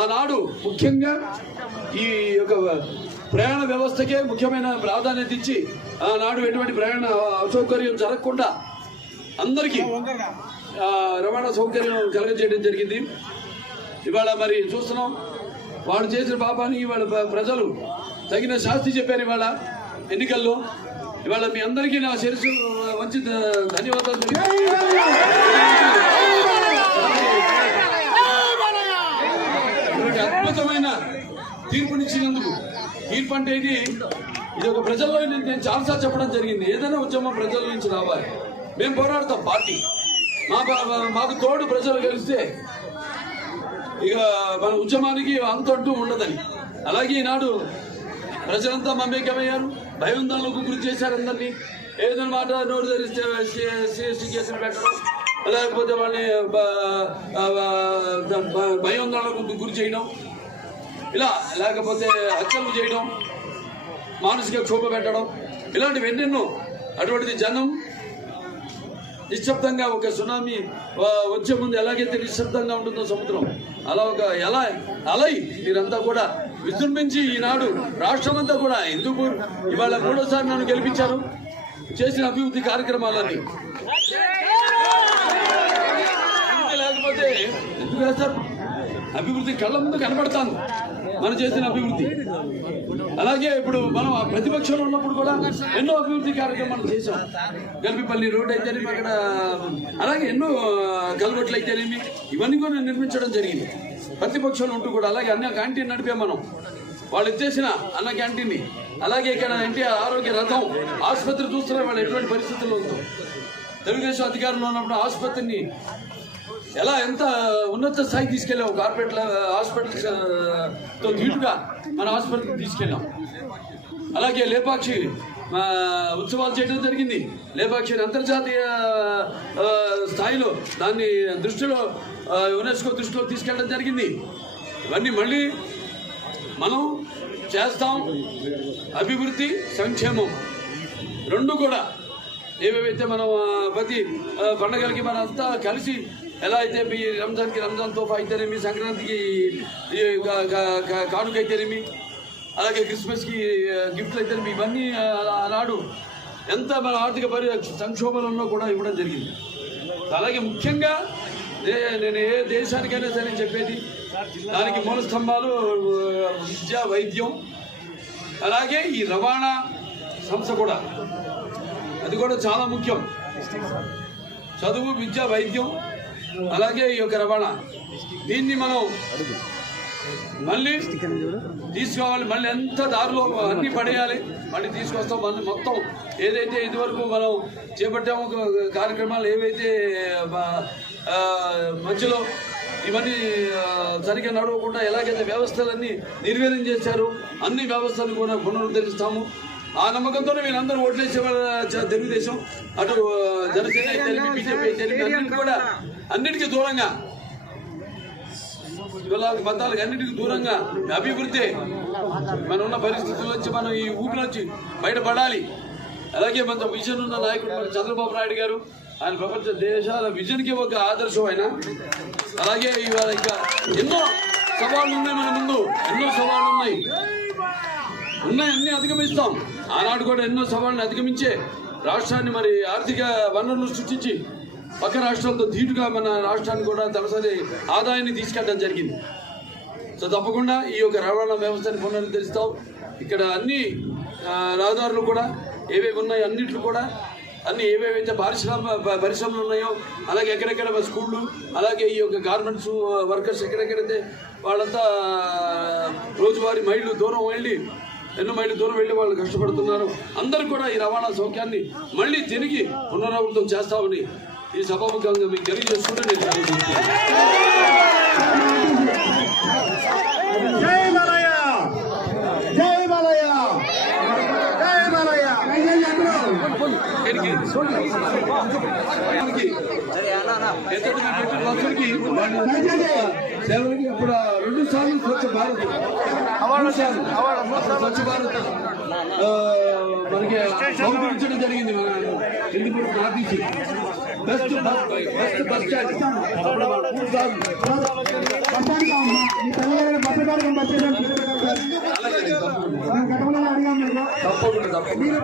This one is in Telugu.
ఆనాడు ముఖ్యంగా ఈ యొక్క ప్రయాణ వ్యవస్థకే ముఖ్యమైన ప్రాధాన్యత ఇచ్చి ఆనాడు ఎటువంటి ప్రయాణ అసౌకర్యం జరగకుండా అందరికీ రవాణా సౌకర్యం కలగజేయడం జరిగింది. ఇవాళ మరి చూస్తున్నాం వాడు చేసిన పాపానికి ఇవాళ ప్రజలు తగిన శాస్తి చెప్పారు ఇవాళ ఎన్నికల్లో. ఇవాళ మీ అందరికీ నా శిరస్సు మంచి ధన్యవాదాలు. తీర్పునిచ్చినందుకు తీర్పు అంటే ఇది ఇది ఒక ప్రజల్లో నేను చాలాసార్లు చెప్పడం జరిగింది. ఏదైనా ఉద్యమం ప్రజల నుంచి రావాలి. మేము పోరాడతాం పార్టీ. మా మాకు తోడు ప్రజలు కలిస్తే ఇక మన ఉద్యమానికి అంతంటూ ఉండదని. అలాగే ఈనాడు ప్రజలంతా మమేకమయ్యారు. భయోందనలకు గురి చేశారు అందరినీ. ఏదైనా మాట నోరు ధరిస్తే సిఎస్టీ కేసులు పెట్టడం లేకపోతే వాళ్ళని భయోందనలకు గురి చేయడం ఇలా లేకపోతే హత్యలు చేయడం మానసిక క్షోభ పెట్టడం ఇలాంటివి ఎన్నెన్నో అటువంటిది జనం నిశ్శబ్దంగా ఒక సునామీ వచ్చే ముందు ఎలాగైతే నిశ్శబ్దంగా ఉంటుందో సముద్రం అలా ఒక ఎలా అలై మీరంతా కూడా విజృంభించి ఈనాడు రాష్ట్రం అంతా కూడా ఎందుకు ఇవాళ మూడోసారి నన్ను గెలిపించారు? చేసిన అభివృద్ధి కార్యక్రమాలన్నీ. అభివృద్ధి లేకపోతే ఎందుకు వేస్తారు? అభివృద్ధి కళ్ళ ముందు కనబడతాను. మనం చేసిన అభివృద్ధి. అలాగే ఇప్పుడు మనం ప్రతిపక్షంలో ఉన్నప్పుడు కూడా ఎన్నో అభివృద్ధి కార్యక్రమాలు చేశాం. గల్పిపల్లి రోడ్ అయితేనేమి అక్కడ అలాగే ఎన్నో గల్గొట్లు అయితేనేమి ఇవన్నీ కూడా నిర్మించడం జరిగింది. ప్రతిపక్షంలో ఉంటూ కూడా అలాగే అన్న క్యాంటీన్ నడిపే మనం. వాళ్ళు ఇచ్చేసిన అన్న క్యాంటీన్ని. అలాగే ఇక్కడ ఎన్టీఆర్ ఆరోగ్య రథం ఆసుపత్రి చూస్తున్న వాళ్ళు ఎటువంటి పరిస్థితుల్లో ఉందో. తెలుగుదేశం అధికారంలో ఉన్నప్పుడు ఆసుపత్రిని ఎలా ఎంత ఉన్నత స్థాయికి తీసుకెళ్ళాం కార్పొరేట్ హాస్పిటల్స్తో ధీటుగా మన హాస్పిటల్కి తీసుకెళ్ళాం. అలాగే లేపాక్షి ఉత్సవాలు చేయడం జరిగింది. లేపాక్షిని అంతర్జాతీయ స్థాయిలో దాన్ని దృష్టిలో యునెస్కో దృష్టిలో తీసుకెళ్ళడం జరిగింది. ఇవన్నీ మళ్ళీ మనం చేస్తాం. అభివృద్ధి సంక్షేమం. రెండు కూడా ఏవేవైతే మనం ప్రతి పండగలకి మనం అంతా కలిసి ఎలా అయితే మీ రంజాన్కి రంజాన్ తోఫా అయితేనేమి సంక్రాంతికి ఈ కానుక అయితేనేమి అలాగే క్రిస్మస్కి ఆ, గిఫ్ట్లు అయితేనేమి ఇవన్నీ ఆ, ఆనాడు ఎంత మన ఆర్థిక పరి సంక్షోభంలో కూడా ఇవ్వడం జరిగింది. అలాగే ముఖ్యంగా నేను ఏ దేశానికైనా సరే చెప్పేది దానికి మూల స్తంభాలు విద్య వైద్యం అలాగే ఈ రవాణా సంస్థ కూడా. అది కూడా చాలా ముఖ్యం. చదువు విద్య వైద్యం అలాగే ఈ యొక్క రవాణా. దీన్ని మనం మళ్ళీ తీసుకోవాలి. మళ్ళీ ఎంత దారిలో అన్ని పడేయాలి మళ్ళీ తీసుకొస్తాం. మళ్ళీ మొత్తం ఏదైతే ఇదివరకు మనం చేపట్టామో కార్యక్రమాలు ఏవైతే మధ్యలో ఇవన్నీ సరిగ్గా నడవకుండా ఎలాగైతే వ్యవస్థలన్నీ నిర్వీర్యం చేశారు అన్ని వ్యవస్థలు కూడా పునరుద్ధరిస్తాము. ఆ నమ్మకంతోనే వీళ్ళందరూ ఓట్లేసే తెలుగుదేశం అటు జనసేన బీజేపీ కూడా అన్నిటికీ దూరంగా. కులాలకు మతాలకు అన్నిటికీ దూరంగా అభివృద్ధి. మనం ఉన్న పరిస్థితుల నుంచి మనం ఈ ఊపి నుంచి బయటపడాలి. అలాగే మన విజన్ ఉన్న నాయకుడు మన చంద్రబాబు నాయుడు గారు ఆయన ప్రపంచ దేశాల విజన్కి ఒక ఆదర్శం ఆయన అలాగే ఇవాళ ఇంకా ఎన్నో సవాళ్ళు ఉన్నాయి మన ముందు. ఎన్నో సవాళ్ళు ఉన్నాయి. ఉన్నాయి అన్ని అధిగమిస్తాం. ఆనాడు కూడా ఎన్నో సవాళ్ళని అధిగమించే రాష్ట్రాన్ని మరి ఆర్థిక వనరులు సృష్టించి పక్క రాష్ట్రాలతో ధీటుగా మన రాష్ట్రాన్ని కూడా తలసరి ఆదాయాన్ని తీసుకెళ్ళడం జరిగింది. సో తప్పకుండా ఈ యొక్క రవాణా వ్యవస్థని పునరుద్ధరిస్తాం. ఇక్కడ అన్ని రహదారులు కూడా ఏవేవి ఉన్నాయో అన్నిట్లు కూడా అన్ని ఏవేవైతే పారిశ్రామ పరిశ్రమలు ఉన్నాయో అలాగే ఎక్కడెక్కడ స్కూళ్ళు అలాగే ఈ యొక్క గార్మెంట్స్ వర్కర్స్ ఎక్కడెక్కడైతే వాళ్ళంతా రోజువారీ మైళ్ళు దూరం వెళ్ళి ఎన్నో మైళ్ళు దూరం వెళ్ళి వాళ్ళు కష్టపడుతున్నారు? అందరూ కూడా ఈ రవాణా సౌఖ్యాన్ని మళ్ళీ తిరిగి పునరావృతం చేస్తామని ఈ సభాముఖంగా మీకు తెలియజేసుకుంటూ నేను సెలవు తీసుకుంటున్నాను. సేవలకి ఇప్పుడు రెండు సార్లు స్వచ్ఛ భారత్ స్వచ్ఛ భారత్ మనకి గౌరవించడం జరిగింది ఎందుకు north best best bus stand తప్పకుండా తప్పకుండా